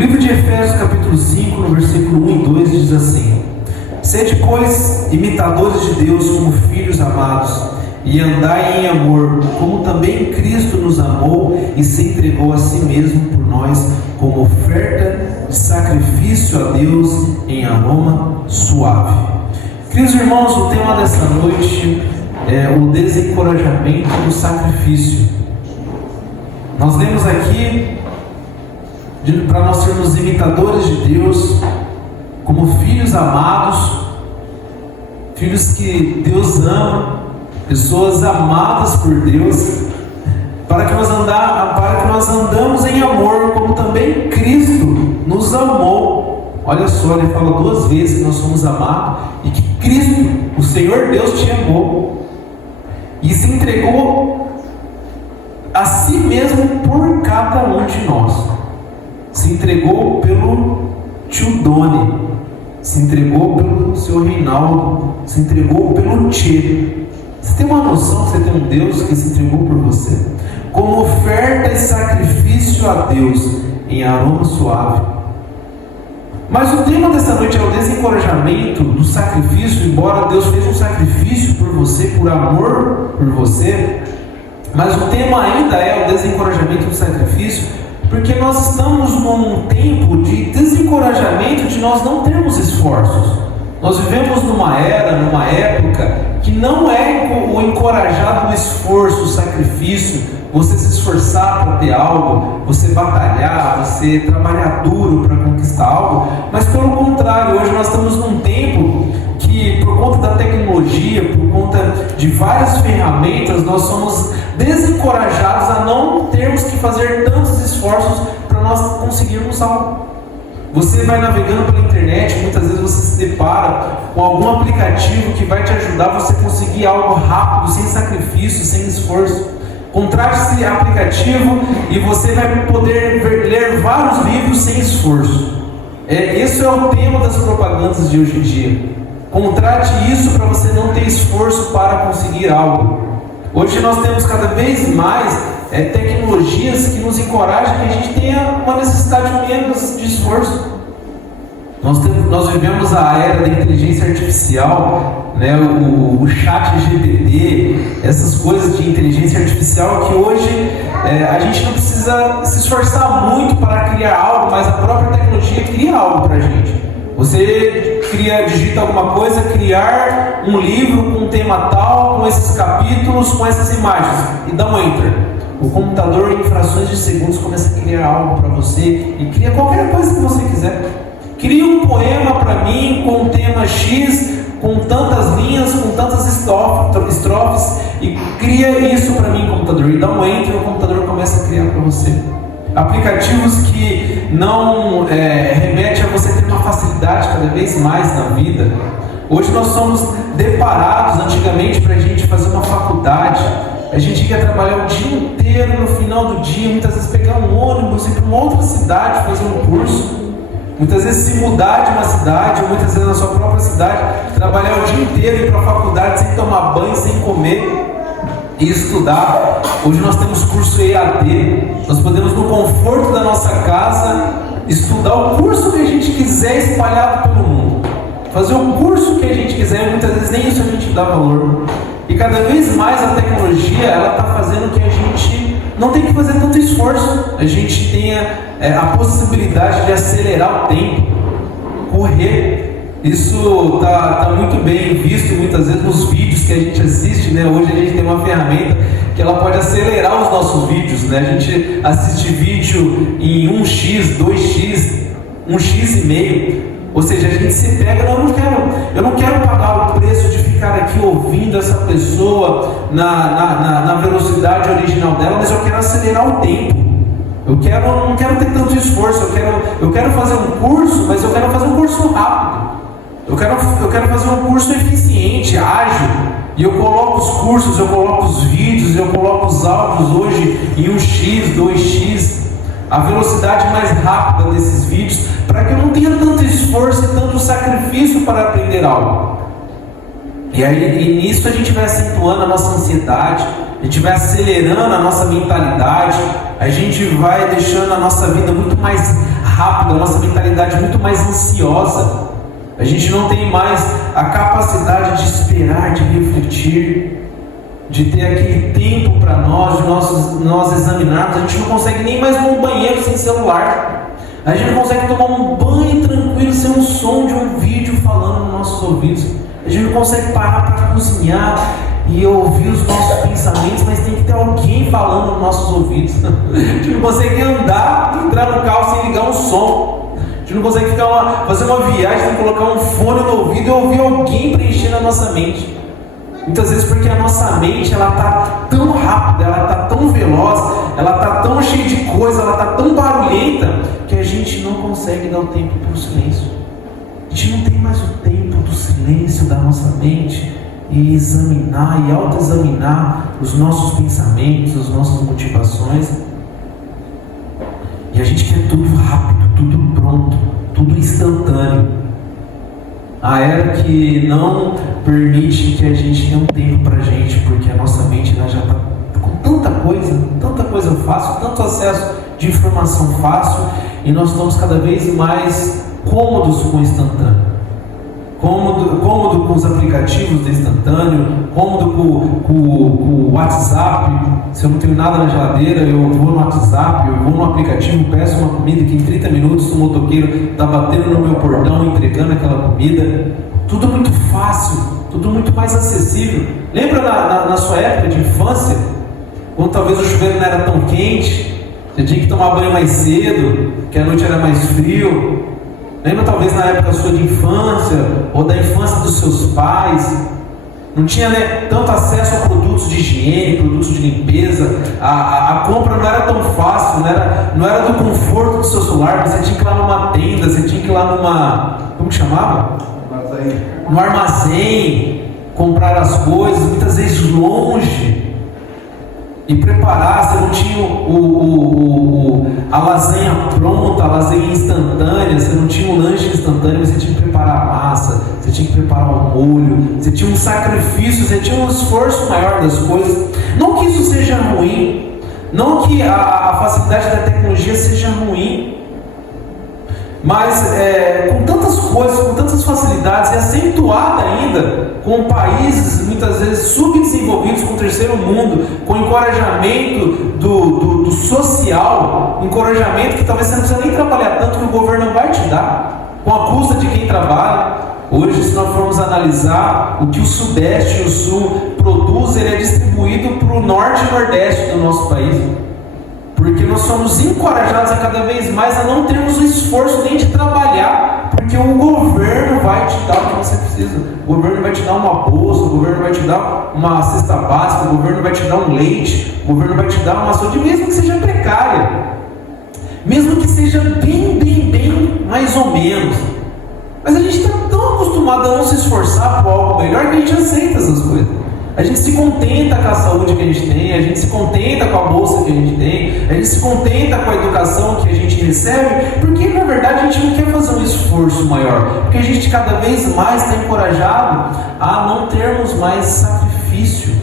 livro de Efésios, capítulo 5, no versículo 1 e 2, diz assim: Sede, pois, imitadores de Deus como filhos amados, e andai em amor, como também Cristo nos amou e se entregou a si mesmo por nós, como oferta de sacrifício a Deus em aroma suave. Queridos irmãos, o tema dessa noite é o desencorajamento do sacrifício. Nós lemos aqui para nós sermos imitadores de Deus, como filhos amados, filhos que Deus ama, pessoas amadas por Deus, para que nós andamos em amor, como também Cristo nos amou. Olha só, ele fala duas vezes que nós somos amados e que Cristo, o Senhor Deus, te amou e se entregou a si mesmo por cada um de nós. Se entregou pelo tio Doni, se entregou pelo seu Reinaldo, se entregou pelo Tchê. Você tem uma noção que você tem um Deus que se entregou por você? Como oferta e sacrifício a Deus em aroma suave. Mas o tema dessa noite é o desencorajamento do sacrifício. Embora Deus fez um sacrifício por você, por amor por você, mas o tema ainda é o desencorajamento do sacrifício, porque nós estamos num tempo de desencorajamento, de nós não termos esforços. Nós vivemos numa época que não é o encorajado do esforço, o sacrifício, você se esforçar para ter algo, você batalhar, você trabalhar duro para conquistar algo, mas pelo contrário, hoje nós estamos num tempo que, por conta da tecnologia, por conta de várias ferramentas, nós somos desencorajados a não termos que fazer tantos esforços para nós conseguirmos algo. Você vai navegando pela internet, muitas vezes você se depara com algum aplicativo que vai te ajudar a você conseguir algo rápido, sem sacrifício, sem esforço. Contrate esse aplicativo e você vai poder ler vários livros sem esforço. Esse é o tema das propagandas de hoje em dia. Contrate isso para você não ter esforço para conseguir algo. Hoje nós temos cada vez mais tecnologias que nos encorajam que a gente tenha uma necessidade menos de esforço. Nós vivemos a era da inteligência artificial, né? o chat GPT, essas coisas de inteligência artificial que hoje a gente não precisa se esforçar muito para criar algo, mas a própria tecnologia cria algo para a gente. Você digita alguma coisa, criar um livro com um tema tal, com esses capítulos, com essas imagens, e dá um enter. O computador, em frações de segundos, começa a criar algo para você e cria qualquer coisa que você quiser. Cria um poema para mim com um tema X, com tantas linhas, com tantas estrofes, e cria isso para mim, computador, e dá um enter, o computador começa a criar para você. Aplicativos que não remetem a você ter uma facilidade cada vez mais na vida. Hoje nós somos deparados, antigamente, para a gente fazer uma faculdade, a gente ia trabalhar o dia inteiro, no final do dia, muitas vezes pegar um ônibus, ir para uma outra cidade fazer um curso, muitas vezes se mudar de uma cidade, ou muitas vezes na sua própria cidade, trabalhar o dia inteiro, ir para a faculdade sem tomar banho, sem comer e estudar. Hoje nós temos curso EAD, nós podemos no conforto da nossa casa estudar o curso que a gente quiser espalhado pelo mundo, fazer o curso que a gente quiser, e muitas vezes nem isso a gente dá valor. E cada vez mais a tecnologia ela está fazendo que a gente não tem que fazer tanto esforço, a gente tenha a possibilidade de acelerar o tempo, correr. Isso está muito bem visto muitas vezes nos vídeos que a gente assiste, né? Hoje a gente tem uma ferramenta que ela pode acelerar os nossos vídeos, né? A gente assiste vídeo em 1x, 2x, 1x e meio. Ou seja, a gente se pega, eu não quero pagar o preço de ficar aqui ouvindo essa pessoa na velocidade original dela, mas eu quero acelerar o tempo. Eu não quero ter tanto esforço, eu quero fazer um curso, mas eu quero fazer um curso rápido. Eu quero fazer um curso eficiente, ágil. E eu coloco os cursos, eu coloco os vídeos, eu coloco os áudios hoje em 1x, 2x. A velocidade mais rápida desses vídeos, para que eu não tenha tanto esforço e tanto sacrifício para aprender algo. E nisso a gente vai acentuando a nossa ansiedade, a gente vai acelerando a nossa mentalidade, a gente vai deixando a nossa vida muito mais rápida, rápida, a nossa mentalidade muito mais ansiosa. A gente não tem mais a capacidade de esperar, de refletir, de ter aquele tempo para nós, de nós examinarmos. A gente não consegue nem mais ir no banheiro sem celular. A gente não consegue tomar um banho tranquilo sem um som de um vídeo falando nos nossos ouvidos. A gente não consegue parar para cozinhar e ouvir os nossos pensamentos, mas tem que ter alguém falando nos nossos ouvidos. A gente não consegue andar, entrar no carro sem ligar um som. A gente não consegue fazer uma viagem sem colocar um fone no ouvido e ouvir alguém preenchendo a nossa mente. Muitas vezes porque a nossa mente ela está tão rápida, ela está tão veloz, ela está tão cheia de coisa, ela está tão barulhenta, que a gente não consegue dar o tempo para o silêncio. A gente não tem mais o tempo do silêncio da nossa mente e examinar e autoexaminar os nossos pensamentos, as nossas motivações. E a gente quer tudo rápido, tudo pronto, tudo instantâneo. A era que não permite que a gente tenha um tempo para a gente, porque a nossa mente já está com tanta coisa fácil, tanto acesso de informação fácil, e nós estamos cada vez mais cômodos com o instantâneo. Cômodo com os aplicativos do instantâneo, cômodo com o WhatsApp. Se eu não tenho nada na geladeira, eu vou no WhatsApp, eu vou no aplicativo, peço uma comida que em 30 minutos o motoqueiro está batendo no meu portão, entregando aquela comida. Tudo muito fácil, tudo muito mais acessível. Lembra na sua época de infância, quando talvez o chuveiro não era tão quente, você tinha que tomar banho mais cedo, que a noite era mais frio? Lembra talvez na época sua de infância, ou da infância dos seus pais? Não tinha tanto acesso a produtos de higiene, produtos de limpeza. A compra não era tão fácil, não era do conforto do seu celular. Você tinha que ir lá numa tenda, você tinha que ir lá numa... como que chamava? No armazém, comprar as coisas, muitas vezes longe. E preparar, você não tinha a lasanha pronta, a lasanha instantânea, você não tinha o lanche instantâneo, você tinha que preparar a massa, você tinha que preparar o molho, você tinha um sacrifício, você tinha um esforço maior das coisas. Não que isso seja ruim, não que a facilidade da tecnologia seja ruim, mas com tantas coisas, com tantas facilidades, e acentuada ainda com países muitas vezes subdesenvolvidos, com o terceiro mundo, com encorajamento do social, encorajamento que talvez você não precisa nem trabalhar tanto, que o governo vai te dar, com a custa de quem trabalha. Hoje, se nós formos analisar o que o Sudeste e o Sul produz, ele é distribuído para o Norte e Nordeste do nosso país. Porque nós somos encorajados a cada vez mais a não termos o esforço nem de trabalhar, porque o governo vai te dar o que você precisa. O governo vai te dar uma bolsa, o governo vai te dar uma cesta básica, o governo vai te dar um leite, o governo vai te dar uma saúde, mesmo que seja precária, mesmo que seja bem mais ou menos. Mas a gente está tão acostumado a não se esforçar por algo melhor que a gente aceita essas coisas. A gente se contenta com a saúde que a gente tem, a gente se contenta com a bolsa que a gente tem, a gente se contenta com a educação que a gente recebe, porque na verdade a gente não quer fazer um esforço maior, porque a gente cada vez mais está encorajado a não termos mais sacrifício,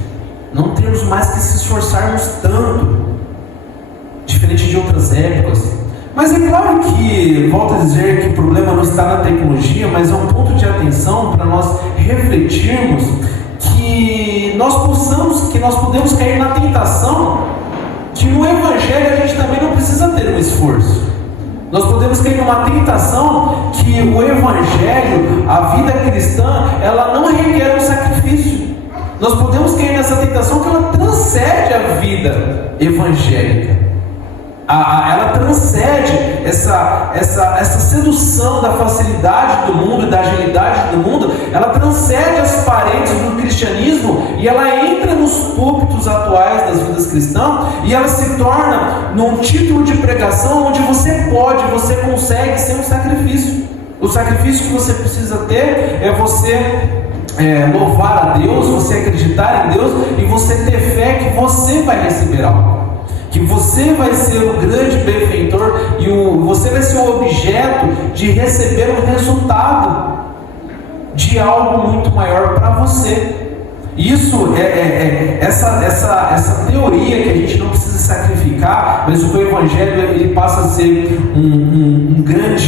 não termos mais que se esforçarmos tanto, diferente de outras épocas. Mas é claro que, volto a dizer que o problema não está na tecnologia, mas é um ponto de atenção para nós refletirmos que nós podemos cair na tentação que no Evangelho a gente também não precisa ter um esforço. Nós podemos cair numa tentação que o Evangelho, a vida cristã, ela não requer um sacrifício. Nós podemos cair nessa tentação que ela transcende a vida evangélica. Ela transcende essa sedução da facilidade do mundo, da agilidade do mundo. Ela transcende as paredes do cristianismo e ela entra nos púlpitos atuais das vidas cristãs e ela se torna num título de pregação onde você consegue ser um sacrifício. O sacrifício que você precisa ter é você louvar a Deus, você acreditar em Deus e você ter fé que você vai receber algo. Que você vai ser o grande benfeitor e você vai ser o objeto de receber um resultado de algo muito maior para você. Isso essa teoria que a gente não precisa sacrificar, mas o Evangelho ele passa a ser um grande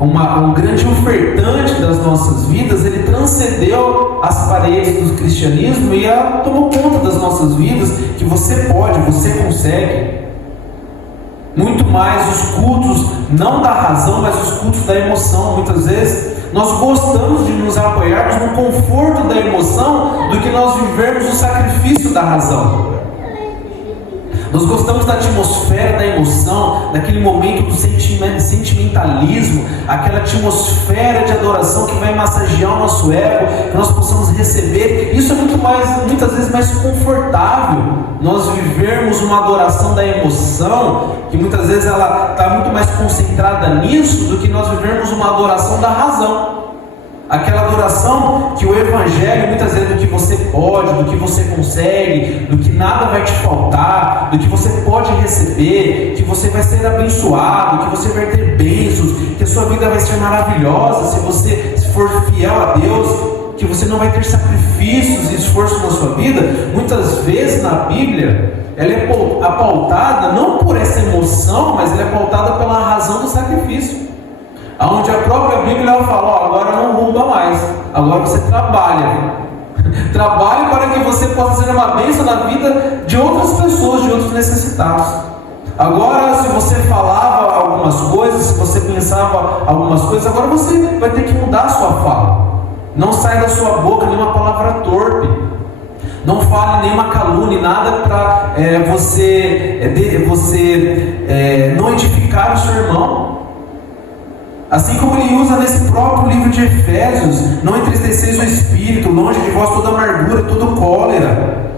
um grande ofertante das nossas vidas, ele transcendeu as paredes do cristianismo e tomou conta das nossas vidas, que você pode, você consegue. Muito mais os cultos, não da razão, mas os cultos da emoção. Muitas vezes nós gostamos de nos apoiarmos no conforto da emoção do que nós vivermos o sacrifício da razão. Nós gostamos da atmosfera da emoção, daquele momento do sentimentalismo, aquela atmosfera de adoração que vai massagear o nosso ego, que nós possamos receber. Isso é muitas vezes mais confortável, nós vivermos uma adoração da emoção, que muitas vezes ela está muito mais concentrada nisso, do que nós vivermos uma adoração da razão. Aquela adoração que o Evangelho, muitas vezes, do que você pode, do que você consegue, do que nada vai te faltar, do que você pode receber, que você vai ser abençoado, que você vai ter bênçãos, que a sua vida vai ser maravilhosa se você for fiel a Deus, que você não vai ter sacrifícios e esforço na sua vida. Muitas vezes na Bíblia, ela é pautada não por essa emoção, mas ela é pautada pela razão do sacrifício. Onde a própria Bíblia ela fala, agora não rouba mais, agora você trabalha. Trabalhe para que você possa ser uma bênção na vida de outras pessoas, de outros necessitados. Agora, se você falava algumas coisas, se você pensava algumas coisas, agora você vai ter que mudar a sua fala. Não sai da sua boca nenhuma palavra torpe. Não fale nenhuma calúnia, nada para você não edificar o seu irmão. Assim como ele usa nesse próprio livro de Efésios, não entristeceis o espírito, longe de vós toda amargura, toda cólera.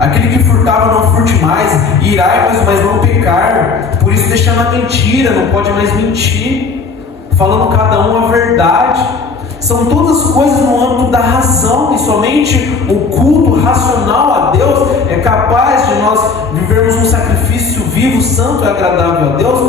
Aquele que furtava não furte mais, irai-vos, mas não pecar. Por isso deixando a mentira, não pode mais mentir, falando cada um a verdade. São todas coisas no âmbito da razão, e somente o culto racional a Deus é capaz de nós vivermos um sacrifício vivo, santo e agradável a Deus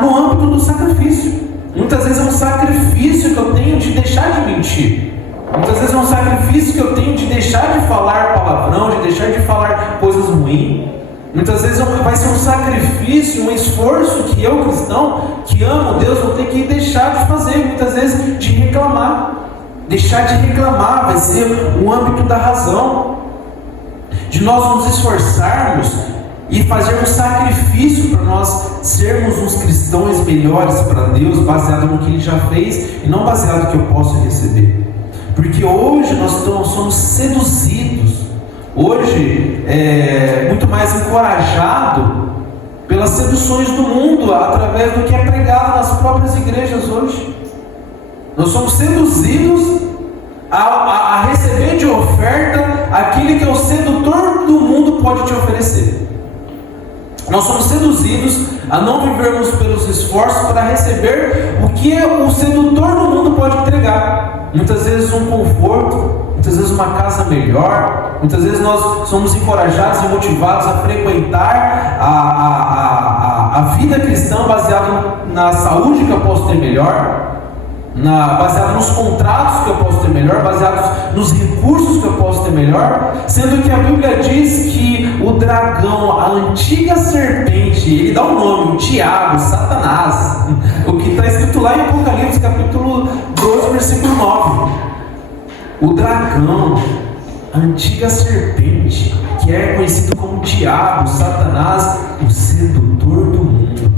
no âmbito do sacrifício. Muitas vezes é um sacrifício que eu tenho de deixar de mentir. Muitas vezes é um sacrifício que eu tenho de deixar de falar palavrão, de deixar de falar coisas ruins. Muitas vezes vai ser um sacrifício, um esforço que eu, cristão, que amo Deus, vou ter que deixar de fazer, muitas vezes de reclamar. Deixar de reclamar vai ser um âmbito da razão, de nós nos esforçarmos e fazermos sacrifício para nós sermos uns cristãos melhores para Deus, baseado no que Ele já fez e não baseado no que eu posso receber. Porque hoje nós somos seduzidos. Hoje é muito mais encorajado pelas seduções do mundo, através do que é pregado nas próprias igrejas hoje. Nós somos seduzidos a receber de oferta aquilo que o sedutor do mundo pode te oferecer. Nós somos seduzidos a não vivermos pelos esforços para receber o que o sedutor do mundo pode entregar. Muitas vezes um conforto, muitas vezes uma casa melhor, muitas vezes nós somos encorajados e motivados a frequentar a vida cristã baseada na saúde que eu posso ter melhor, baseado nos contratos que eu posso ter melhor, baseados nos recursos que eu posso ter melhor, sendo que a Bíblia diz que o dragão, a antiga serpente, ele dá o nome, o diabo, Satanás, o que está escrito lá em Apocalipse capítulo 12, versículo 9. O dragão, a antiga serpente, que é conhecido como diabo, Satanás, o sedutor do mundo.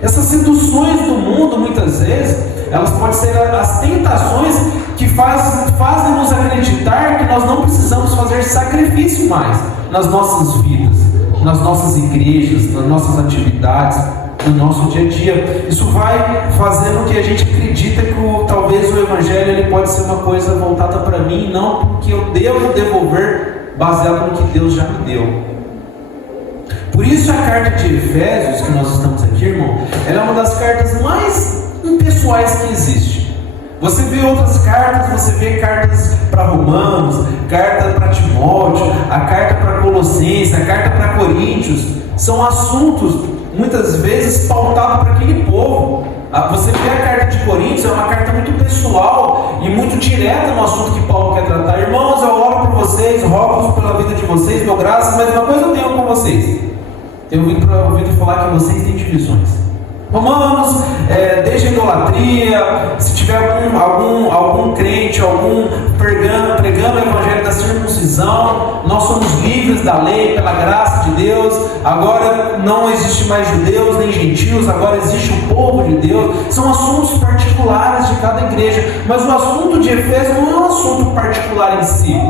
Essas seduções do mundo, muitas vezes, elas podem ser as tentações que fazem nos acreditar que nós não precisamos fazer sacrifício mais nas nossas vidas, nas nossas igrejas, nas nossas atividades, no nosso dia a dia. Isso vai fazendo que a gente acredita que talvez o Evangelho ele pode ser uma coisa voltada para mim, não porque eu devo devolver baseado no que Deus já me deu. Por isso a carta de Efésios, que nós estamos aqui, irmão, ela é uma das cartas mais impessoais que existe. Você vê outras cartas, você vê cartas para Romanos, carta para Timóteo, a carta para Colossenses, a carta para Coríntios. São assuntos, muitas vezes, pautados para aquele povo. Você vê a carta de Coríntios, é uma carta muito pessoal e muito direta no assunto que Paulo quer tratar. Irmãos, eu oro por vocês, rogo pela vida de vocês, dou graças, mas uma coisa eu tenho com vocês. Tenho ouvido falar que vocês têm divisões. Romanos, idolatria, se tiver algum crente, algum pregando o evangelho da circuncisão, nós somos livres da lei pela graça de Deus, agora não existe mais judeus nem gentios, agora existe o povo de Deus. São assuntos particulares de cada igreja, mas o assunto de Efésios não é um assunto particular em si.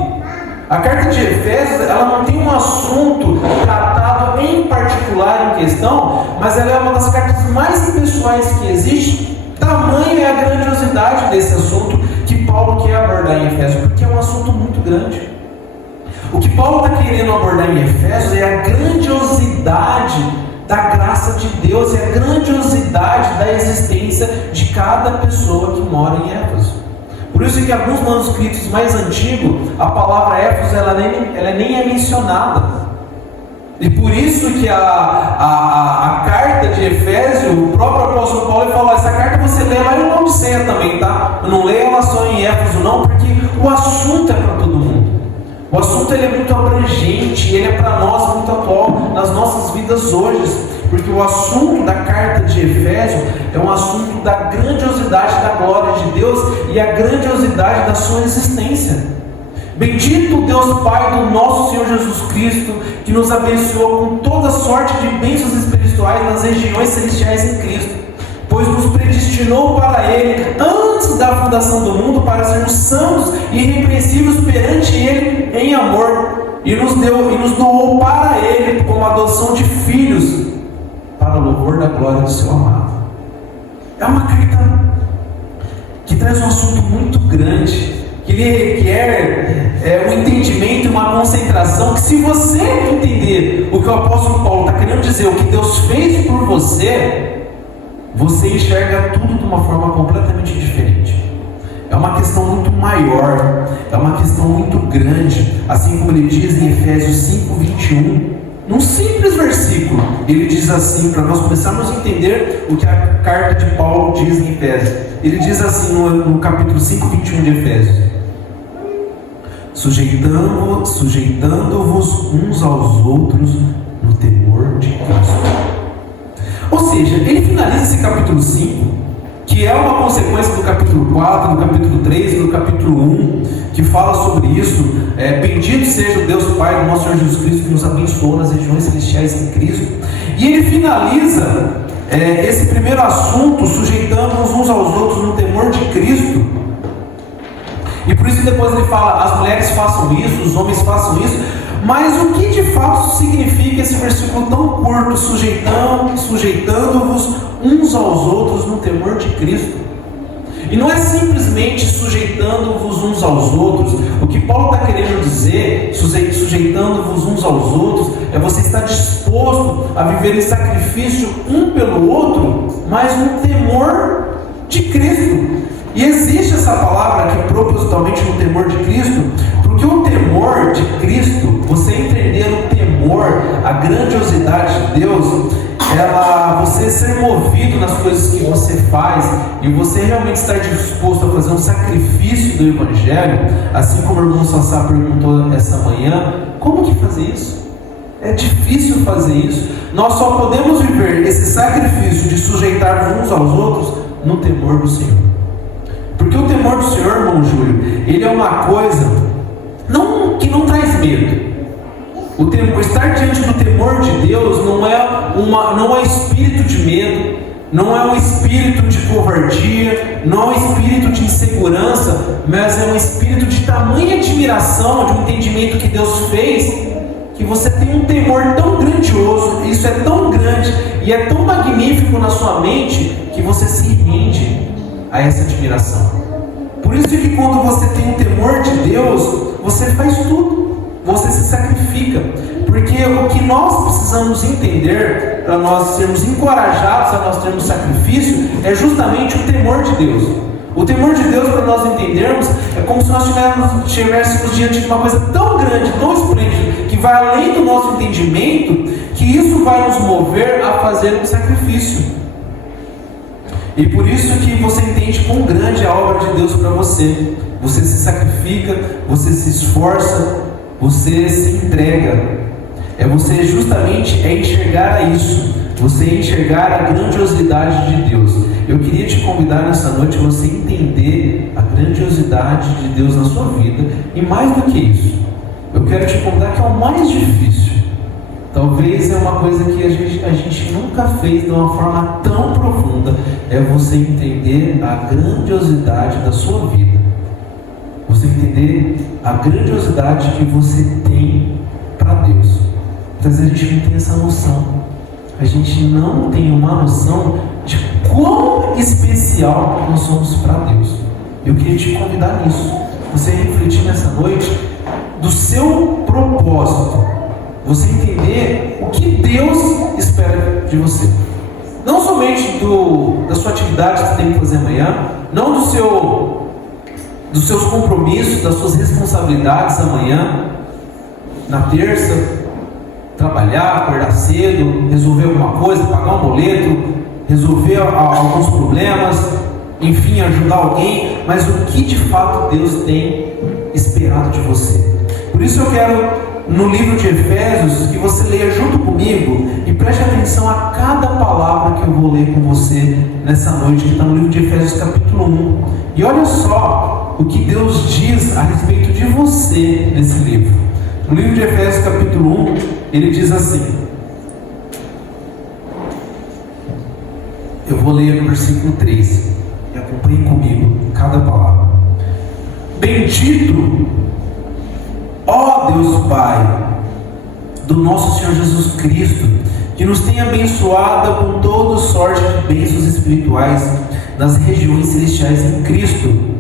A carta de Efésios, ela não tem um assunto tratado em particular em questão, mas ela é uma das cartas mais pessoais que existe. Tamanho é a grandiosidade desse assunto que Paulo quer abordar em Efésios, porque é um assunto muito grande. O que Paulo está querendo abordar em Efésios é a grandiosidade da graça de Deus, é a grandiosidade da existência de cada pessoa que mora em Éfeso. Por isso que em alguns manuscritos mais antigos, a palavra Éfeso ela nem é mencionada. E por isso que a carta de Efésios, o próprio apóstolo Paulo falou, essa carta você lê lá em Laodiceia também, tá? Não leia ela só em Éfeso não, porque o assunto é para todo mundo. O assunto ele é muito abrangente, ele é para nós muito atual, nas nossas vidas hoje. Porque o assunto da carta de Efésios é um assunto da grandiosidade da glória de Deus e a grandiosidade da sua existência. Bendito Deus Pai do nosso Senhor Jesus Cristo, que nos abençoou com toda sorte de bênçãos espirituais nas regiões celestiais em Cristo, pois nos predestinou para Ele antes da fundação do mundo para sermos santos e irrepreensíveis perante Ele em amor, e nos doou para Ele como adoção de filhos, para o louvor da glória do seu amado. É uma carta que traz um assunto muito grande, que lhe requer um entendimento e uma concentração, que se você entender o que o apóstolo Paulo está querendo dizer, o que Deus fez por você, você enxerga tudo de uma forma completamente diferente. É uma questão muito maior, é uma questão muito grande, assim como ele diz em Efésios 5:21, num simples versículo, ele diz assim, para nós começarmos a entender o que a carta de Paulo diz em Efésios. Ele diz assim no capítulo 5:21 de Efésios: sujeitando-vos uns aos outros no temor de Cristo. Ou seja, ele finaliza esse capítulo 5, que é uma consequência do capítulo 4, do capítulo 3 e do capítulo 1, que fala sobre isso. Bendito seja o Deus Pai do nosso Senhor Jesus Cristo, que nos abençoou nas regiões celestiais em Cristo. E ele finaliza esse primeiro assunto, sujeitando-nos uns aos outros no temor de Cristo. E por isso depois ele fala, as mulheres façam isso, os homens façam isso. Mas o que de fato significa esse versículo tão curto, sujeitando-vos uns aos outros no temor de Cristo? E não é simplesmente sujeitando-vos uns aos outros. O que Paulo está querendo dizer, sujeitando-vos uns aos outros, é você estar disposto a viver em sacrifício um pelo outro, mas no temor de Cristo. E existe essa palavra aqui propositalmente no temor de Cristo, porque o temor de Cristo, você entender o temor, a grandiosidade de Deus, você ser movido nas coisas que você faz e você realmente estar disposto a fazer um sacrifício do Evangelho, assim como o irmão Sassá perguntou essa manhã, como que fazer isso? É difícil fazer isso. Nós só podemos viver esse sacrifício de sujeitar uns aos outros no temor do Senhor. Porque o temor do Senhor, irmão Júlio, ele é uma coisa que não traz medo. Estar diante do temor de Deus não é espírito de medo, não é um espírito de covardia, não é um espírito de insegurança, mas é um espírito de tamanha admiração, de um entendimento que Deus fez, que você tem um temor tão grandioso, isso é tão grande e é tão magnífico na sua mente, que você se rende a essa admiração. Por isso que quando você tem um temor de Deus, você faz tudo. Você se sacrifica, porque o que nós precisamos entender para nós sermos encorajados a nós termos sacrifício é justamente o temor de Deus. O temor de Deus, para nós entendermos, é como se nós estivéssemos diante de uma coisa tão grande, tão esplêndida, que vai além do nosso entendimento, que isso vai nos mover a fazer um sacrifício. E por isso que você entende quão grande é a obra de Deus para você. Você se sacrifica, você se esforça, você se entrega. Você justamente enxergar isso. Você enxergar a grandiosidade de Deus. Eu queria te convidar nessa noite a você entender a grandiosidade de Deus na sua vida, e mais do que isso, eu quero te contar que é o mais difícil. Talvez é uma coisa que a gente nunca fez de uma forma tão profunda, é você entender a grandiosidade da sua vida. Você entender a grandiosidade que você tem para Deus. Às vezes a gente não tem essa noção. A gente não tem uma noção de quão especial nós somos para Deus. Eu queria te convidar nisso. Você refletir nessa noite do seu propósito. Você entender o que Deus espera de você. Não somente da sua atividade que você tem que fazer amanhã, não dos seus compromissos, das suas responsabilidades amanhã, na terça, trabalhar, acordar cedo, resolver alguma coisa, pagar um boleto, resolver alguns problemas, enfim, ajudar alguém, mas o que de fato Deus tem esperado de você. Por isso eu quero, no livro de Efésios, que você leia junto comigo e preste atenção a cada palavra que eu vou ler com você nessa noite, que está no livro de Efésios capítulo 1. E olha só o que Deus diz a respeito de você nesse livro. No livro de Efésios capítulo 1, ele diz assim, eu vou ler o versículo 3, e acompanhe comigo cada palavra. Bendito, ó Deus Pai, do nosso Senhor Jesus Cristo, que nos tem abençoado com toda sorte de bênçãos espirituais nas regiões celestiais em Cristo,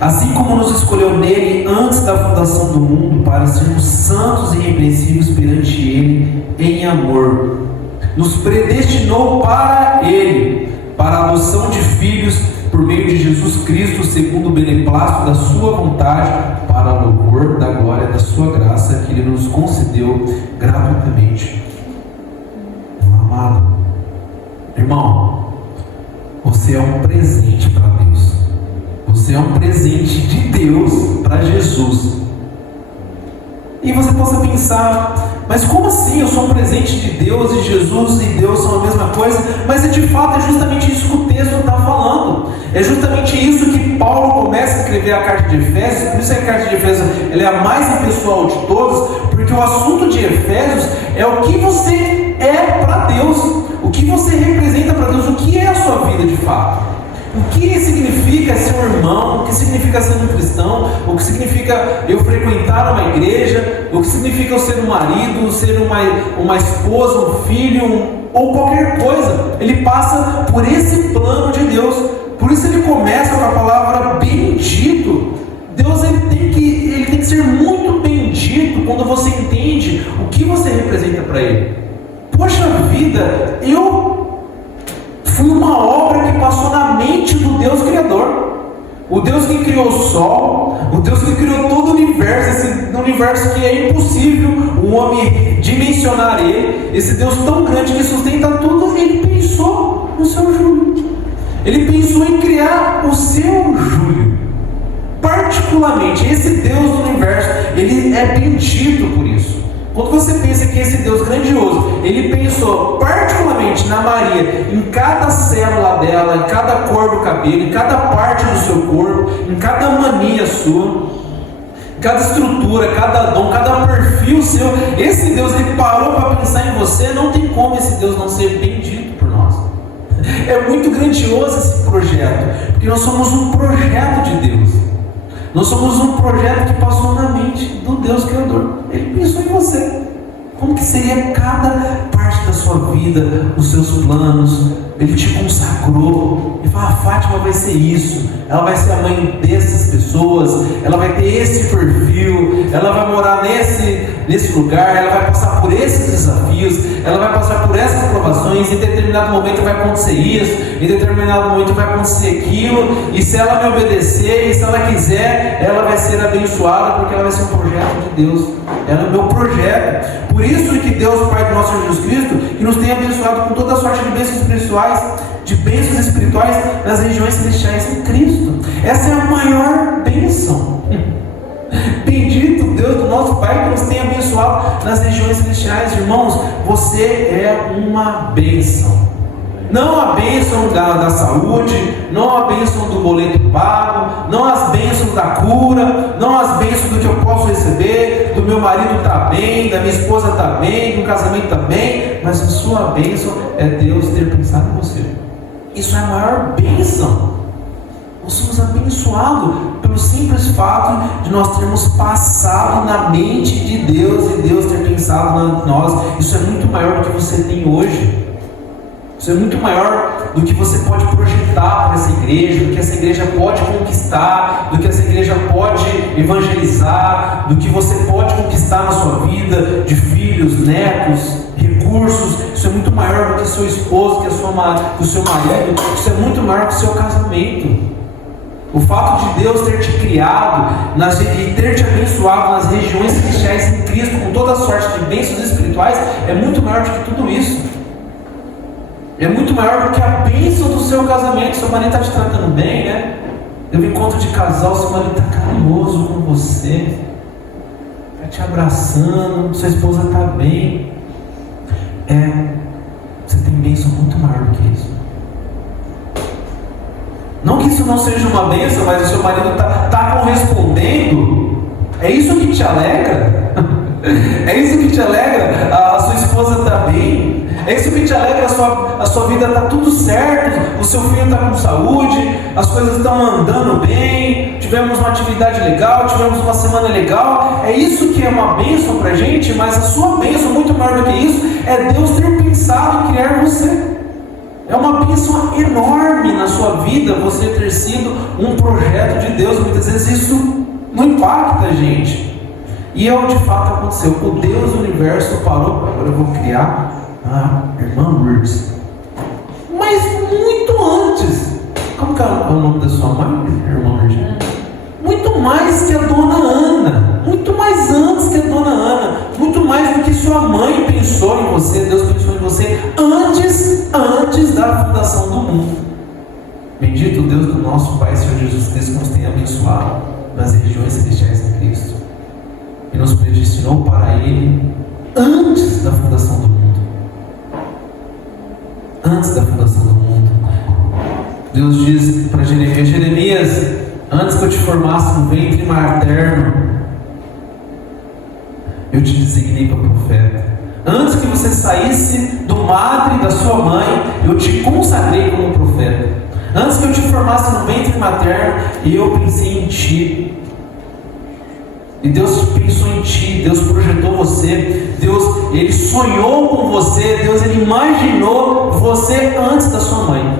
assim como nos escolheu nele antes da fundação do mundo para sermos santos e irrepreensíveis perante ele em amor. Nos predestinou para ele, para a adoção de filhos por meio de Jesus Cristo, segundo o beneplácito da sua vontade, para o louvor da glória da sua graça, que ele nos concedeu gratuitamente. Meu amado irmão, você é um presente para Deus. Você é um presente de Deus para Jesus. E você possa pensar, mas como assim eu sou um presente de Deus e Jesus e Deus são a mesma coisa? Mas de fato é justamente isso que o texto está falando. É justamente isso que Paulo começa a escrever a carta de Efésios. Por isso a carta de Efésios ela é a mais impessoal de todas, porque o assunto de Efésios é o que você é para Deus, o que você representa para Deus, o que é a sua vida de fato. O que significa ser um irmão? O que significa ser um cristão? O que significa eu frequentar uma igreja? O que significa eu ser um marido, ser uma esposa, um filho, ou qualquer coisa? Ele passa por esse plano de Deus. Por isso ele começa com a palavra bendito. Deus ele tem que ser muito bendito quando você entende o que você representa para Ele. Poxa vida, eu fui uma obra que passou na mente do Deus Criador. O Deus que criou o sol, o Deus que criou todo o universo, esse universo que é impossível o homem dimensionar ele, esse Deus tão grande que sustenta tudo, ele pensou no seu Júlio. Ele pensou em criar o seu Júlio. Particularmente, esse Deus do universo, ele é bendito por isso. Quando você pensa que esse Deus grandioso, ele pensou particularmente na Maria, em cada célula dela, em cada cor do cabelo, em cada parte do seu corpo, em cada mania sua, cada estrutura, cada dom, cada perfil seu, esse Deus ele parou para pensar em você. Não tem como esse Deus não ser bendito por nós. É muito grandioso esse projeto, porque nós somos um projeto de Deus. Nós somos um projeto que passou na mente do Deus Criador. Ele pensou em você. Como que seria cada parte da sua vida, os seus planos? Ele te consagrou. Ele fala, a Fátima vai ser isso. Ela vai ser a mãe dessas pessoas. Ela vai ter esse perfil. Ela vai morar nesse lugar. Ela vai passar por esses desafios. Ela vai passar por essas provações. Em determinado momento vai acontecer isso. Em determinado momento vai acontecer aquilo. E se ela me obedecer, e se ela quiser, ela vai ser abençoada, porque ela vai ser um projeto de Deus. Ela é o meu projeto. Por isso que Deus, Pai do nosso Senhor Jesus Cristo, que nos tem abençoado com toda a sorte de bênçãos espirituais nas regiões celestiais em Cristo. Essa é a maior bênção. Bendito Deus do nosso Pai que nos tem abençoado nas regiões celestiais. Irmãos, você é uma bênção. Não a bênção da saúde, não a bênção do boleto pago, não as bênçãos da cura, não as bênçãos do que eu posso receber, do meu marido está bem, da minha esposa está bem, do casamento está bem, mas a sua bênção é Deus ter pensado em você. Isso é a maior bênção. Nós somos abençoados pelo simples fato de nós termos passado na mente de Deus e Deus ter pensado em nós. Isso é muito maior do que você tem hoje. Isso é muito maior do que você pode projetar para essa igreja, do que essa igreja pode conquistar, do que essa igreja pode evangelizar, do que você pode conquistar na sua vida, de filhos, netos, recursos. Isso é muito maior do que seu esposo, que o seu marido. Isso é muito maior que o seu casamento. O fato de Deus ter te criado e ter te abençoado nas regiões celestiais em Cristo, com toda a sorte de bênçãos espirituais, é muito maior do que tudo isso. É muito maior do que a bênção do seu casamento. Seu marido está te tratando bem, né? Eu me encontro de casal, seu marido está carinhoso com você, está te abraçando, sua esposa está bem. Você tem bênção muito maior do que isso. Não que isso não seja uma bênção, mas o seu marido está correspondendo. É isso que te alegra? É isso que te alegra? A sua esposa está bem? É isso que te alegra? A sua vida está tudo certo? O seu filho está com saúde? As coisas estão andando bem? Tivemos uma atividade legal? Tivemos uma semana legal? É isso que é uma bênção para a gente? Mas a sua bênção, muito maior do que isso, é Deus ter pensado em criar você. É uma bênção enorme na sua vida você ter sido um projeto de Deus. Muitas vezes isso não impacta a gente. E é o de fato aconteceu. O Deus do universo parou. Agora eu vou criar a irmã Lourdes. Mas muito antes. Como que é o nome da sua mãe, irmã Lourdes? Muito mais que a dona Ana. Muito mais antes que a dona Ana. Muito mais do que sua mãe pensou em você. Deus pensou em você antes da fundação do mundo. Bendito o Deus do nosso Pai, Senhor Jesus Cristo, que nos tem abençoado nas regiões celestiais em Cristo e nos predestinou para Ele antes da fundação do mundo. Antes da fundação do mundo. Deus diz para Jeremias: Jeremias, antes que eu te formasse no ventre materno, eu te designei para profeta. Antes que você saísse do madre da sua mãe, eu te consagrei como profeta. Antes que eu te formasse no ventre materno, eu pensei em ti. E Deus pensou em ti, Deus projetou você, Deus, Ele sonhou com você, Deus, Ele imaginou você antes da sua mãe.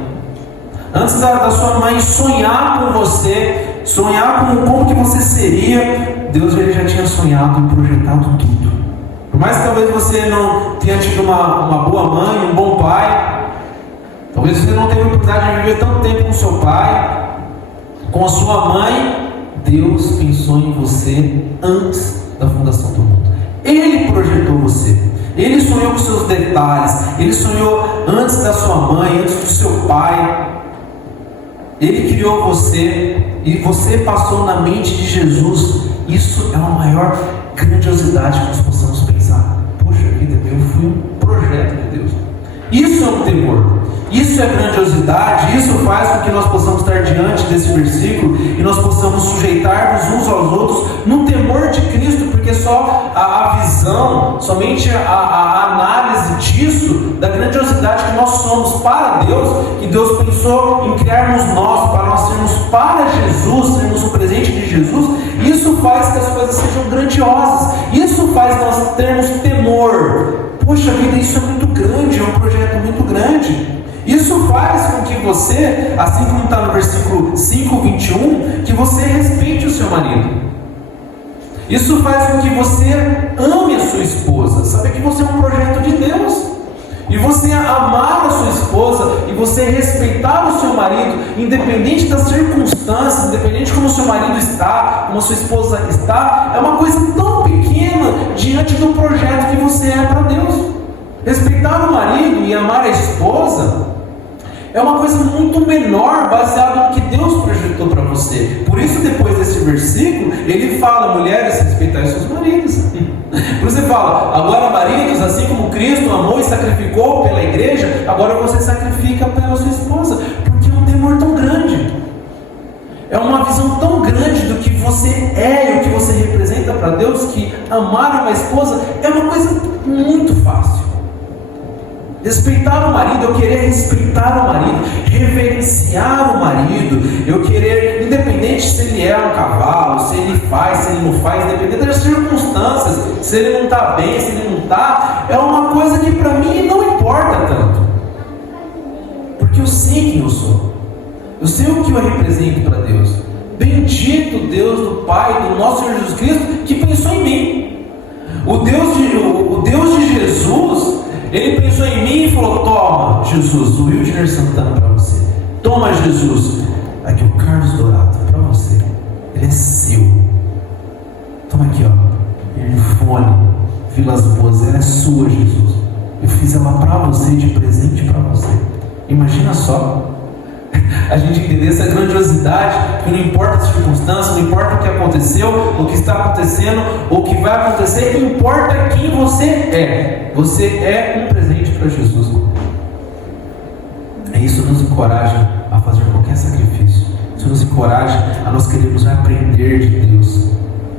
Antes da sua mãe sonhar com você, sonhar com como que você seria, Deus, Ele já tinha sonhado e projetado tudo. Por mais que talvez você não tenha tido uma boa mãe, um bom pai, talvez você não tenha a oportunidade de viver tanto tempo com seu pai, com a sua mãe, Deus pensou em você antes da fundação do mundo. Ele projetou você. Ele sonhou com seus detalhes. Ele sonhou antes da sua mãe, antes do seu pai. Ele criou você e você passou na mente de Jesus. Isso é a maior grandiosidade que nós possamos pensar. Poxa vida, eu fui um projeto de Deus. Isso é um temor. Isso é grandiosidade. Isso faz com que nós possamos estar diante desse versículo e nós possamos sujeitar-nos uns aos outros no temor de Cristo, porque só a visão, somente a análise disso, da grandiosidade que nós somos para Deus, que Deus pensou em criarmos nós, para nós sermos para Jesus, sermos um presente de Jesus, isso faz que as coisas sejam grandiosas. Isso faz nós termos temor. Poxa vida, isso é muito grande, é um projeto muito grande. Isso faz com que você, assim como está no versículo 5:21, que você respeite o seu marido. Isso faz com que você ame a sua esposa, saber que você é um projeto de Deus. E você amar a sua esposa e você respeitar o seu marido, independente das circunstâncias, independente de como o seu marido está, como a sua esposa está, é uma coisa tão pequena diante do projeto que você é para Deus. Respeitar o marido e amar a esposa é uma coisa muito menor, baseado no que Deus projetou para você. Por isso, depois desse versículo, ele fala: mulheres, respeitai seus maridos. Por isso ele fala: agora, maridos, assim como Cristo amou e sacrificou pela igreja, agora você sacrifica pela sua esposa, porque é um temor tão grande, é uma visão tão grande do que você é e o que você representa para Deus, que amar uma esposa é uma coisa muito fácil. Respeitar o marido, eu querer respeitar o marido, reverenciar o marido, eu querer, independente se ele é um cavalo, se ele faz, se ele não faz, independente das circunstâncias, se ele não está bem, se ele não está, é uma coisa que para mim não importa tanto, porque eu sei quem eu sou, eu sei o que eu represento para Deus. Bendito Deus do Pai, do nosso Senhor Jesus Cristo, que pensou em mim. O Deus de Jesus, Ele pensou em mim e falou: toma, Jesus, o Wildner Santana para você. Toma, Jesus, aqui o Carlos Dourado para você. Ele é seu. Toma aqui, ó, Irfone, Vilas Boas, ela é sua, Jesus. Eu fiz ela para você, de presente para você. Imagina só a gente entender essa grandiosidade, que não importa as circunstâncias, não importa o que aconteceu, o que está acontecendo, ou o que vai acontecer, importa quem você é. Você é um presente para Jesus. E isso nos encoraja a fazer qualquer sacrifício. Isso nos encoraja a nós queremos aprender de Deus.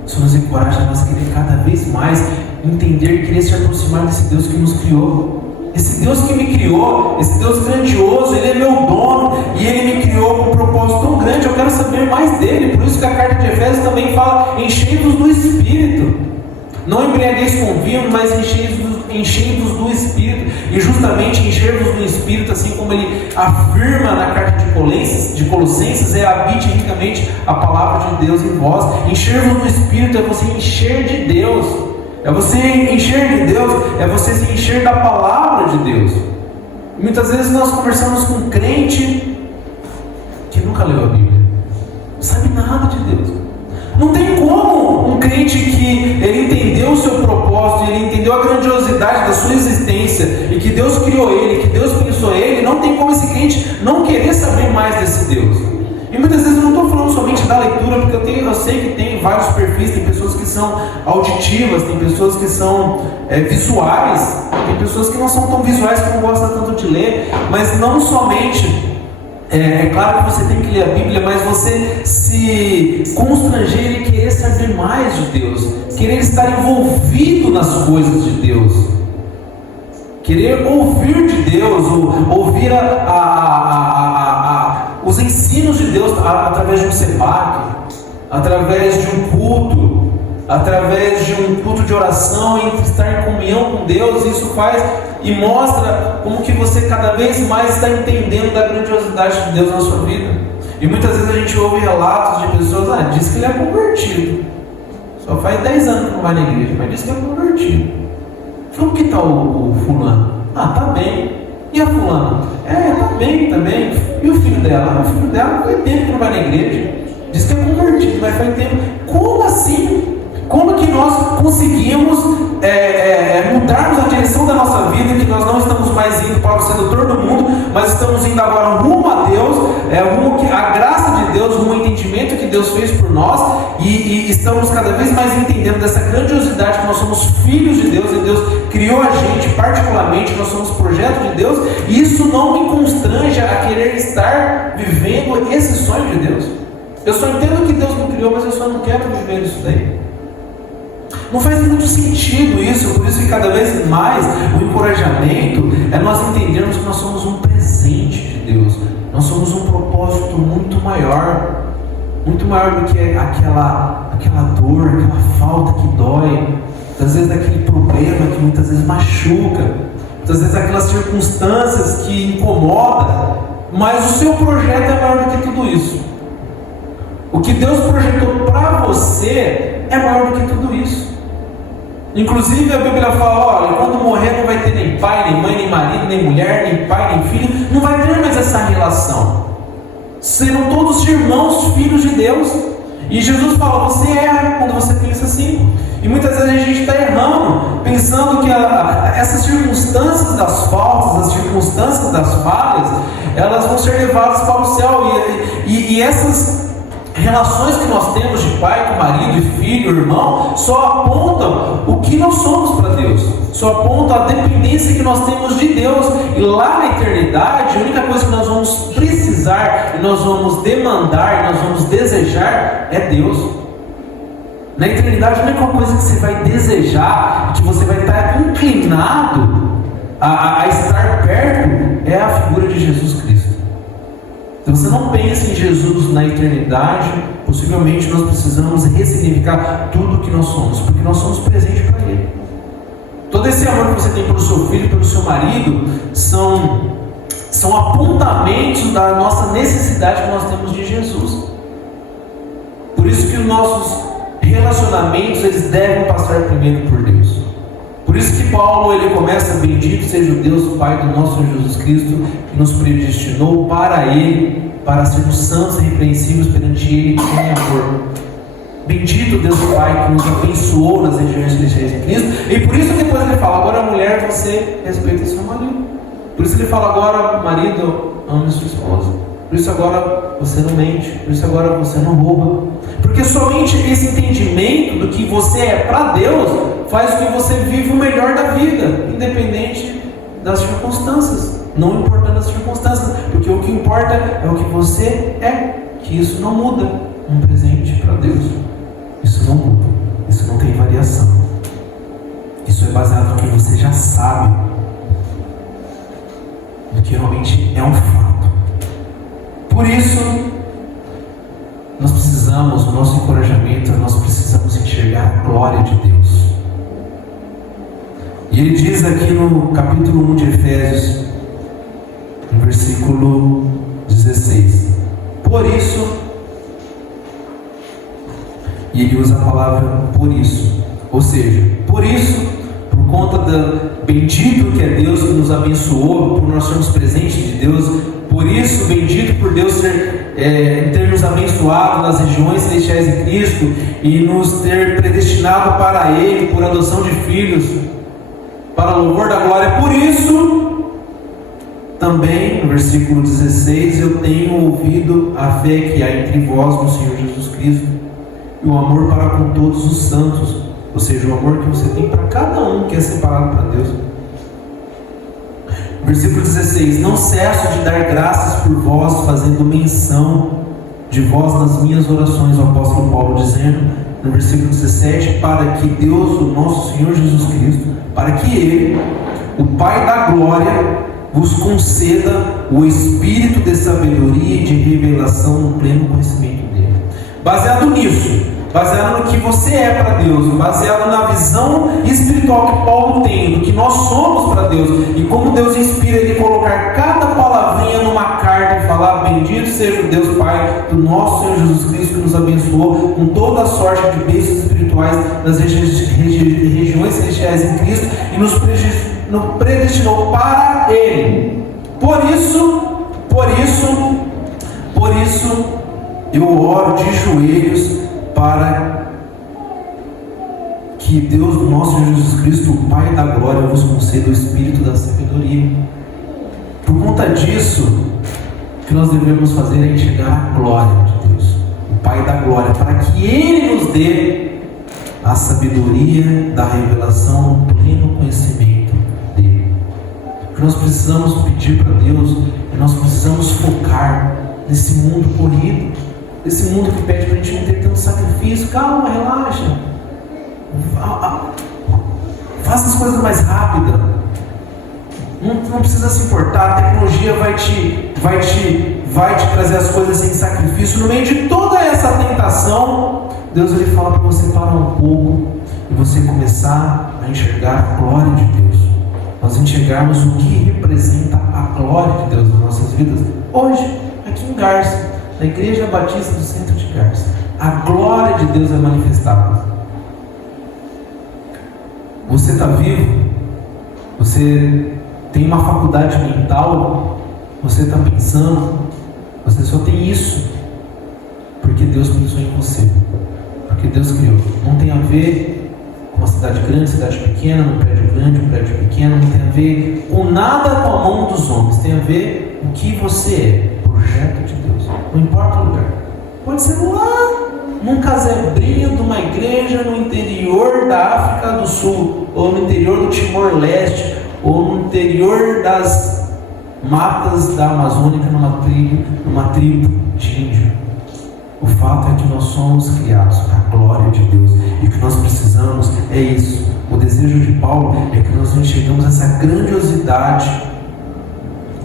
Isso nos encoraja a nós querer cada vez mais entender e querer se aproximar desse Deus que nos criou. Esse Deus que me criou, esse Deus grandioso, Ele é meu dono e Ele me criou com um propósito tão grande. Eu quero saber mais dele. Por isso que a carta de Efésios também fala: enchei-vos do Espírito. Não embriagueis com vinho, mas enchei-vos do Espírito. E justamente encher-vos do Espírito, assim como ele afirma na carta de Colossenses, é: habite ricamente a palavra de Deus em vós. Encher-vos do Espírito é você encher de Deus. É você encher de Deus, é você se encher da palavra de Deus. E muitas vezes nós conversamos com um crente que nunca leu a Bíblia, não sabe nada de Deus. Não tem como um crente que ele entendeu o seu propósito, ele entendeu a grandiosidade da sua existência e que Deus criou ele, que Deus pensou ele, não tem como esse crente não querer saber mais desse Deus. E muitas vezes eu não estou falando somente da leitura, porque eu sei que tem vários perfis, tem pessoas que são auditivas, tem pessoas que são visuais, tem pessoas que não são tão visuais, que não gostam tanto de ler, mas não somente, é claro que você tem que ler a Bíblia, mas você se constranger e querer saber mais de Deus, querer estar envolvido nas coisas de Deus, querer ouvir de Deus, ouvir os ensinos de Deus através de um sepac, através de um culto, através de um culto de oração, entre estar em comunhão com Deus. Isso faz e mostra como que você cada vez mais está entendendo da grandiosidade de Deus na sua vida. E muitas vezes a gente ouve relatos de pessoas: diz que ele é convertido, só faz 10 anos que não vai na igreja, mas diz que é convertido. Como que está o fulano? Tá bem. E a fulana? Tá bem também. E o filho dela? O filho dela faz tempo que não vai na igreja, diz que é convertido, mas faz tempo. Como assim? Como que nós conseguimos mudarmos a direção da nossa vida, que nós não estamos mais indo para o sedutor do mundo, mas estamos indo agora rumo a Deus, rumo a graça de Deus, rumo ao entendimento que Deus fez por nós, e estamos cada vez mais entendendo dessa grandiosidade, que nós somos filhos de Deus, e Deus criou a gente particularmente, nós somos projeto de Deus, e isso não me constrange a querer estar vivendo esse sonho de Deus. Eu só entendo que Deus me criou, mas eu só não quero viver isso daí. Não faz muito sentido isso, por isso que cada vez mais o encorajamento é nós entendermos que nós somos um presente de Deus, nós somos um propósito muito maior do que aquela dor, aquela falta que dói, muitas vezes daquele problema que muitas vezes machuca, muitas vezes aquelas circunstâncias que incomodam, mas o seu projeto é maior do que tudo isso. O que Deus projetou para você é maior do que tudo isso. Inclusive a Bíblia fala: olha, quando morrer não vai ter nem pai, nem mãe, nem marido, nem mulher, nem pai, nem filho, não vai ter mais essa relação. Serão todos irmãos, filhos de Deus. E Jesus fala, você erra quando você pensa assim. E muitas vezes a gente está errando, pensando que essas circunstâncias das faltas, as circunstâncias das falhas, elas vão ser levadas para o céu. E essas relações que nós temos de pai com marido, filho, irmão, só apontam o que nós somos para Deus, só apontam a dependência que nós temos de Deus. E lá na eternidade, a única coisa que nós vamos precisar, e nós vamos demandar, e nós vamos desejar é Deus. Na eternidade, a única coisa que você vai desejar, que você vai estar inclinado a estar perto, é a figura de Jesus Cristo. Se você não pensa em Jesus na eternidade, possivelmente nós precisamos ressignificar tudo que nós somos, porque nós somos presentes para Ele. Todo esse amor que você tem pelo seu filho, pelo seu marido, são apontamentos da nossa necessidade que nós temos de Jesus. Por isso que os nossos relacionamentos, eles devem passar primeiro por Deus. Por isso que Paulo, ele começa: bendito seja o Deus Pai do nosso Senhor Jesus Cristo, que nos predestinou para Ele, para sermos santos e repreensíveis perante Ele em amor. Bendito Deus Pai que nos abençoou nas regiões celestiais em Cristo. E por isso depois ele fala: agora mulher, você respeita seu marido. Por isso ele fala: agora marido, ame sua esposa. Por isso agora você não mente. Por isso agora você não rouba. Porque somente esse entendimento do que você é para Deus faz com que você viva o melhor da vida, independente das circunstâncias, não importando as circunstâncias, porque o que importa é o que você é, que isso não muda. Um presente para Deus, isso não muda, isso não tem variação, isso é baseado no que você já sabe, no que realmente é um fato. Por isso, nós precisamos, o nosso encorajamento, nós precisamos enxergar a glória de Deus. E ele diz aqui no capítulo 1 de Efésios, no versículo 16: por isso, e ele usa a palavra por isso, ou seja, por isso, por conta da bendito que é Deus que nos abençoou, por nós sermos presentes de Deus. Por isso, bendito por Deus ter nos abençoado nas regiões celestiais em Cristo e nos ter predestinado para Ele, por adoção de filhos, para louvor da glória. Por isso, também, no versículo 16, eu tenho ouvido a fé que há entre vós no Senhor Jesus Cristo e o amor para com todos os santos, ou seja, o amor que você tem para cada um que é separado para Deus. Versículo 16: não cesso de dar graças por vós, fazendo menção de vós nas minhas orações, o apóstolo Paulo dizendo no versículo 17, para que Deus, o nosso Senhor Jesus Cristo, para que Ele, o Pai da glória, vos conceda o espírito de sabedoria e de revelação no pleno conhecimento dele. Baseado nisso, baseado no que você é para Deus, baseado na visão espiritual que Paulo tem, do que nós somos para Deus, e como Deus inspira ele colocar cada palavrinha numa carta e falar: bendito seja o Deus Pai do nosso Senhor Jesus Cristo, que nos abençoou com toda a sorte de bênçãos espirituais nas regiões celestiais em Cristo e nos predestinou para Ele. Por isso eu oro de joelhos para que Deus, nosso Senhor Jesus Cristo, o Pai da glória, vos conceda o espírito da sabedoria. Por conta disso, o que nós devemos fazer é enxergar a glória de Deus, o Pai da glória, para que Ele nos dê a sabedoria da revelação, o pleno conhecimento dele. O que nós precisamos pedir para Deus é nós precisamos focar nesse mundo corrido, esse mundo que pede para a gente não ter tanto sacrifício. Calma, relaxa, faça as coisas mais rápidas, não precisa se importar. A tecnologia vai te trazer as coisas sem sacrifício. No meio de toda essa tentação, Deus ele fala para você parar um pouco e você começar a enxergar a glória de Deus. Nós enxergarmos o que representa a glória de Deus nas nossas vidas hoje, aqui em Garça, na Igreja Batista do Centro de Garça. A glória de Deus é manifestada. Você está vivo, você tem uma faculdade mental, você está pensando, você só tem isso. porque Deus pensou em você, porque Deus criou. Não tem a ver com uma cidade grande, cidade pequena, um prédio grande, um prédio pequeno, não tem a ver com nada com a mão dos homens, tem a ver com o que você é, projeto de Deus, não importa o lugar. Pode ser lá num casebrinho de uma igreja no interior da África do Sul, ou no interior do Timor-Leste, ou no interior das matas da Amazônia, numa tribo de índio. O fato é que nós somos criados para a glória de Deus, e o que nós precisamos é isso. O desejo de Paulo é que nós enxergamos essa grandiosidade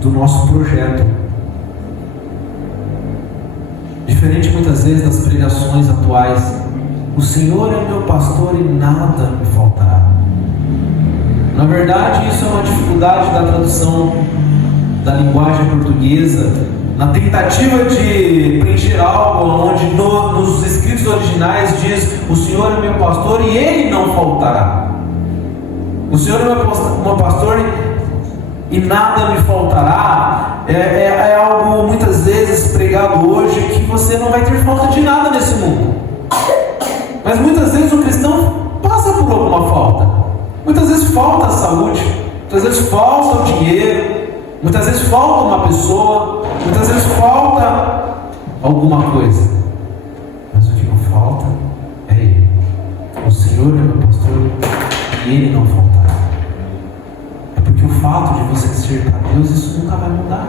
do nosso projeto. Diferente muitas vezes das pregações atuais, o Senhor é meu pastor e nada me faltará. Na verdade, isso é uma dificuldade da tradução da linguagem portuguesa, na tentativa de preencher algo onde nos escritos originais diz: o Senhor é meu pastor e Ele não faltará. O Senhor é meu pastor e nada me faltará. É algo muitas vezes pregado hoje, que você não vai ter falta de nada nesse mundo. Mas muitas vezes o cristão passa por alguma falta. Muitas vezes falta a saúde, muitas vezes falta o dinheiro, muitas vezes falta uma pessoa, muitas vezes falta alguma coisa. Mas o que não falta é Ele. O Senhor é meu pastor e Ele não faltará. É porque o fato de você ser para Deus, isso nunca vai mudar.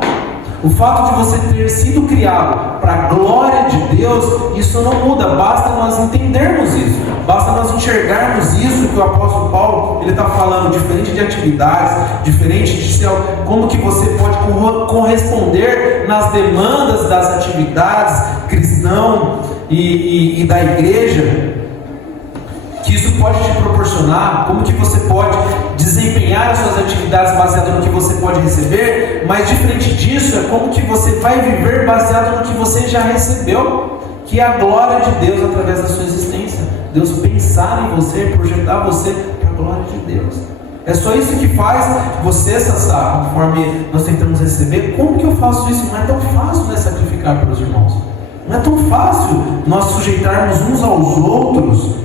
O fato de você ter sido criado para a glória de Deus, isso não muda. Basta nós entendermos isso, basta nós enxergarmos isso que o apóstolo Paulo ele está falando, diferente de atividades, diferente de ser, como que você pode corresponder nas demandas das atividades cristão e da igreja, que isso pode te proporcionar, como que você pode desempenhar as suas atividades baseado no que você pode receber, mas diferente disso é como que você vai viver baseado no que você já recebeu, que é a glória de Deus através da sua existência. Deus pensar em você, projetar você para a glória de Deus. É só isso que faz você, Sassá, conforme nós tentamos receber. Como que eu faço isso? Não é tão fácil, né, sacrificar pelos irmãos. Não é tão fácil nós sujeitarmos uns aos outros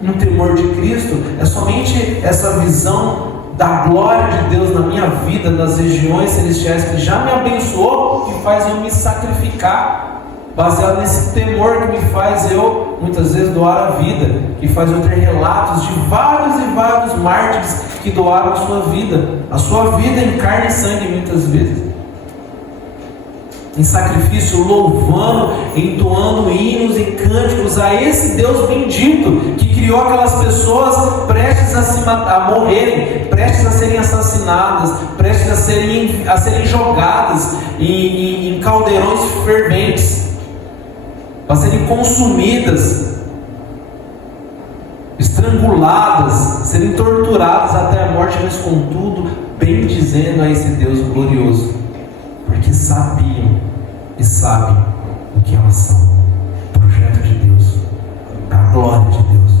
no temor de Cristo. É somente essa visão da glória de Deus na minha vida, das regiões celestiais que já me abençoou, que faz eu me sacrificar, baseado nesse temor que me faz eu, muitas vezes, doar a vida, que faz eu ter relatos de vários e vários mártires que doaram a sua vida em carne e sangue, muitas vezes, em sacrifício, louvando, entoando hinos e cânticos a esse Deus bendito, que criou aquelas pessoas prestes a morrerem, prestes a serem assassinadas, prestes a serem jogadas em caldeirões ferventes, a serem consumidas, estranguladas, serem torturadas até a morte, mas contudo, bendizendo a esse Deus glorioso, porque sabiam e sabem o que elas são, o projeto de Deus, a glória de Deus.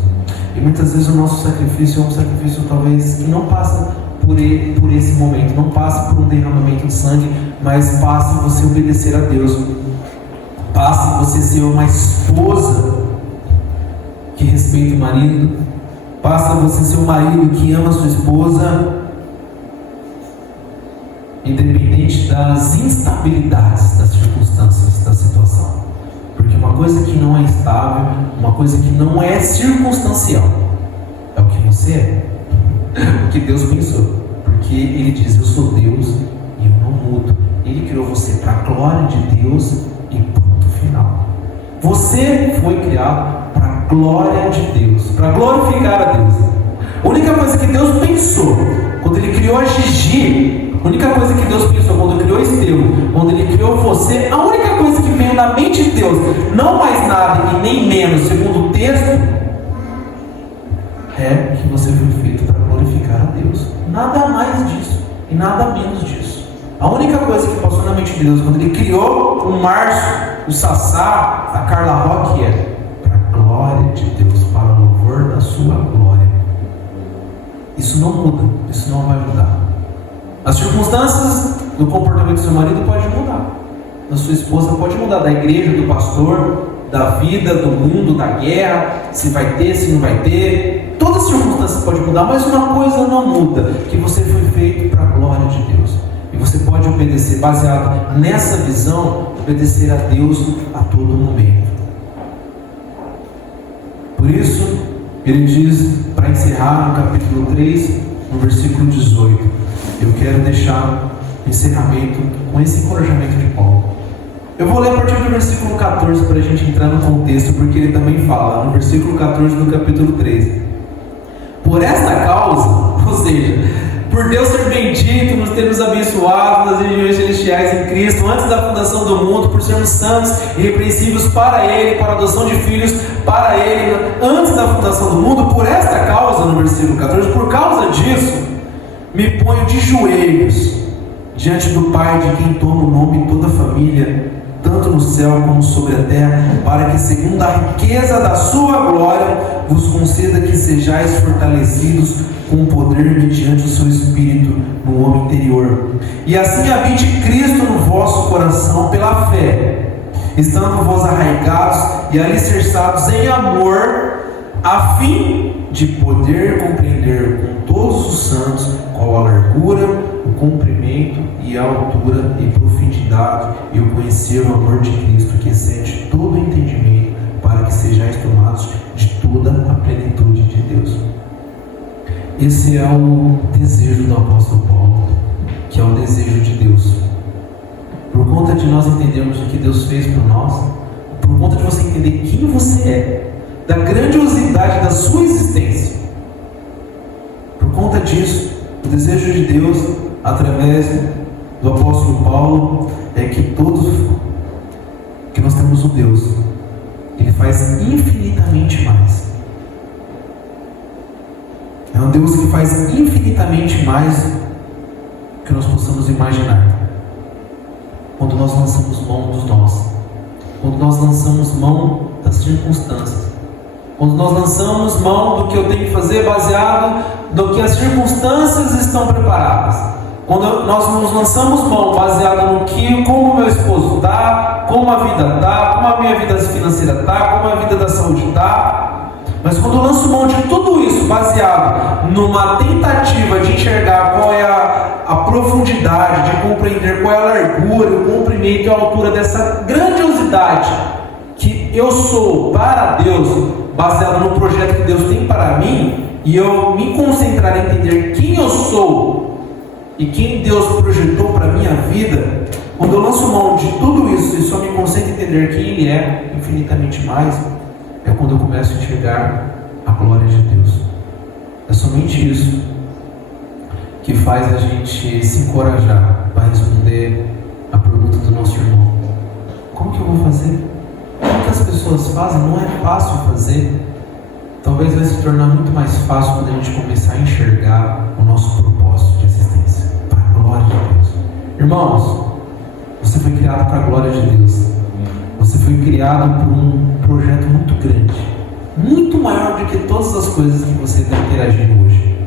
E muitas vezes o nosso sacrifício é um sacrifício talvez que não passa por esse momento, não passa por um derramamento de sangue, mas passa em você obedecer a Deus, passa em você ser uma esposa que respeita o marido, passa em você ser um marido que ama a sua esposa, independente das instabilidades das circunstâncias da situação. Porque uma coisa que não é estável, uma coisa que não é circunstancial, é o que você é, o que Deus pensou. Porque Ele diz: eu sou Deus e eu não mudo. Ele criou você para a glória de Deus e ponto final. Você foi criado para a glória de Deus, para glorificar a Deus. A única coisa que Deus pensou quando Ele criou a Gigi, a única coisa que Deus pensou quando criou Estevão, quando Ele criou você, a única coisa que veio na mente de Deus, não mais nada e nem menos, segundo o texto, é que você foi feito para glorificar a Deus. Nada mais disso e nada menos disso. A única coisa que passou na mente de Deus quando Ele criou o Márcio, o Sassá, a Carla Roque, é para a glória de Deus, para o louvor da sua glória. Isso não muda, isso não vai mudar. As circunstâncias do comportamento do seu marido podem mudar, da sua esposa pode mudar, da igreja, do pastor, da vida, do mundo, da guerra, se vai ter, se não vai ter. Todas as circunstâncias podem mudar, mas uma coisa não muda, que você foi feito para a glória de Deus. E você pode obedecer, baseado nessa visão, obedecer a Deus a todo momento. Por isso, ele diz, para encerrar no capítulo 3, no versículo 18, eu quero deixar o encerramento com esse encorajamento de Paulo. Eu vou ler a partir do versículo 14 para a gente entrar no contexto, porque ele também fala, no versículo 14 do capítulo 13. Por esta causa, ou seja, por Deus ser bendito, nos termos abençoado nas regiões celestiais em Cristo, antes da fundação do mundo, por sermos santos e irrepreensíveis para Ele, para a adoção de filhos para Ele, antes da fundação do mundo, por esta causa, no versículo 14, por causa disso, me ponho de joelhos diante do Pai, de quem toma o nome toda a família, tanto no céu como sobre a terra, para que, segundo a riqueza da sua glória, vos conceda que sejais fortalecidos com poder mediante o seu Espírito no homem interior. E assim habite Cristo no vosso coração pela fé, estando vós arraigados e alicerçados em amor, a fim de poder compreender com todos os santos qual a largura, o comprimento e a altura e profundidade, e o conhecer o amor de Cristo, que excede todo o entendimento, para que sejais tomados de toda a plenitude de Deus. Esse é o desejo do apóstolo Paulo, que é o desejo de Deus. Por conta de nós entendermos o que Deus fez por nós, por conta de você entender quem você é, da grandiosidade da sua existência, por conta disso, o desejo de Deus, através do apóstolo Paulo, é que nós temos um Deus, Ele faz infinitamente mais. É um Deus que faz infinitamente mais do que nós possamos imaginar. Quando nós lançamos mão dos nós, quando nós lançamos mão das circunstâncias, quando nós lançamos mão do que eu tenho que fazer baseado no que as circunstâncias estão preparadas, quando nós nos lançamos mão baseado no que, como o meu esposo está, como a vida está, como a minha vida financeira está, como a vida da saúde está, mas quando eu lanço mão de tudo isso baseado numa tentativa de enxergar qual é a profundidade, de compreender qual é a largura, o comprimento e a altura dessa grandiosidade que eu sou para Deus, baseado no projeto que Deus tem para mim, e eu me concentrar em entender quem eu sou e quem Deus projetou para a minha vida, quando eu lanço mão de tudo isso e só me concentro em entender quem Ele é infinitamente mais, é quando eu começo a enxergar a glória de Deus. É somente isso que faz a gente se encorajar para responder a pergunta do nosso irmão: como que eu vou fazer? Como que as pessoas fazem? Não é fácil fazer. Talvez vai se tornar muito mais fácil quando a gente começar a enxergar o nosso propósito de existência para a glória de Deus. Irmãos, você foi criado para a glória de Deus. Você foi criado por um projeto muito grande, muito maior do que todas as coisas que você está interagindo hoje.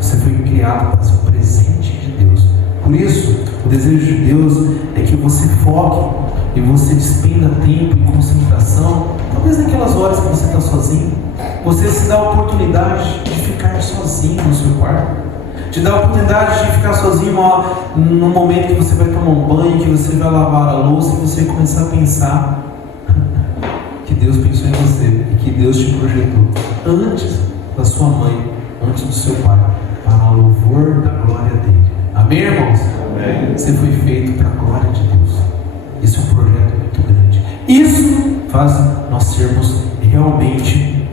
Você foi criado para ser o presente de Deus. Por isso, o desejo de Deus é que você foque e você despenda tempo e concentração, talvez naquelas horas que você está sozinho, você se dá a oportunidade de ficar sozinho no seu quarto, te dá a oportunidade de ficar sozinho no momento que você vai tomar um banho, que você vai lavar a louça, e você começar a pensar que Deus pensou em você e que Deus te projetou antes da sua mãe, antes do seu pai, para o louvor da glória dele. Amém, irmãos? Amém. Você foi feito para a glória de Deus. Esse é um projeto muito grande. Isso faz nós sermos realmente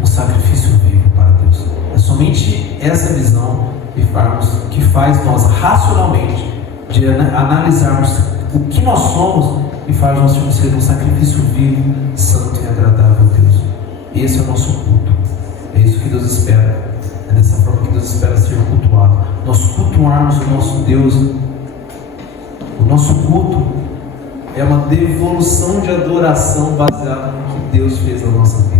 um sacrifício vivo para Deus. É somente essa visão que faz nós racionalmente de analisarmos o que nós somos e faz nós ser um sacrifício vivo, santo e agradável a Deus. Esse é o nosso culto. É isso que Deus espera. É dessa forma que Deus espera ser cultuado. Nós cultuarmos o nosso Deus. O nosso culto é uma devolução de adoração baseada no que Deus fez na nossa vida.